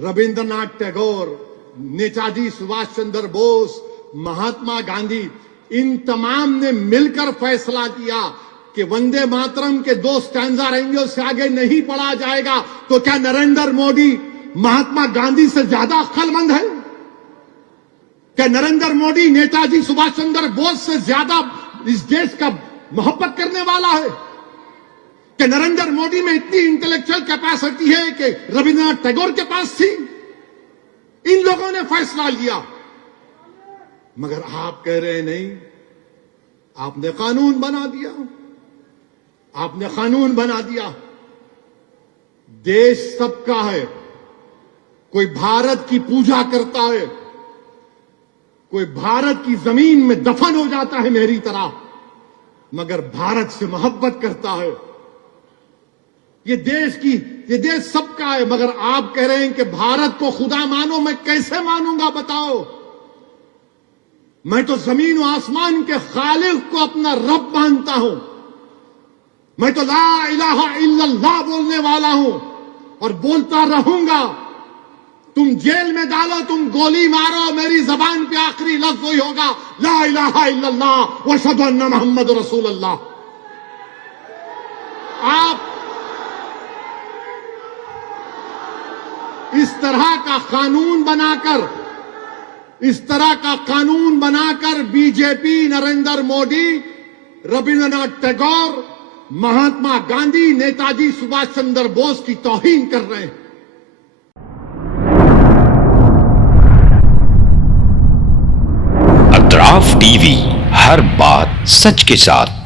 रविंद्रनाथ टैगोर, नेताजी सुभाष चंद्र बोस, महात्मा गांधी, इन तमाम ने मिलकर फैसला किया कि वंदे मातरम के 2 स्टैंजा रहेंगे, उससे आगे नहीं पढ़ा जाएगा। तो क्या नरेंद्र मोदी महात्मा गांधी से ज्यादा अक्लमंद है? क्या नरेंद्र मोदी नेताजी सुभाष चंद्र बोस से ज्यादा इस देश का मोहब्बत करने वाला है? क्या नरेंद्र मोदी में इतनी इंटेलेक्चुअल कैपेसिटी है कि रविंद्रनाथ टैगोर के पास थी? इन लोगों ने फैसला लिया, मगर आप कह रहे हैं नहीं, आपने कानून बना दिया, आपने कानून बना दिया। देश सबका है, कोई भारत की पूजा करता है, कोई भारत की जमीन में दफन हो जाता है मेरी तरह, मगर भारत से मोहब्बत करता है। ये देश सबका है, मगर आप कह रहे हैं कि भारत को खुदा मानो। मैं कैसे मानूंगा बताओ? मैं तो जमीन और आसमान के खालिक को अपना रब मानता हूं। मैं तो ला इलाहा इल्लल्लाह बोलने वाला हूं और बोलता रहूंगा। तुम जेल में डालो, तुम गोली मारो, मेरी जबान पे आखिरी लफ्ज वही होगा, ला इलाहा इल्लल्लाह व अशहदु अन्ना मुहम्मद रसूलुल्लाह। आप इस तरह का कानून बनाकर बीजेपी, नरेंद्र मोदी, रविंद्रनाथ टैगोर, महात्मा गांधी, नेताजी सुभाष चंद्र बोस की तौहीन कर रहे हैं। अतराफ टीवी, हर बात सच के साथ।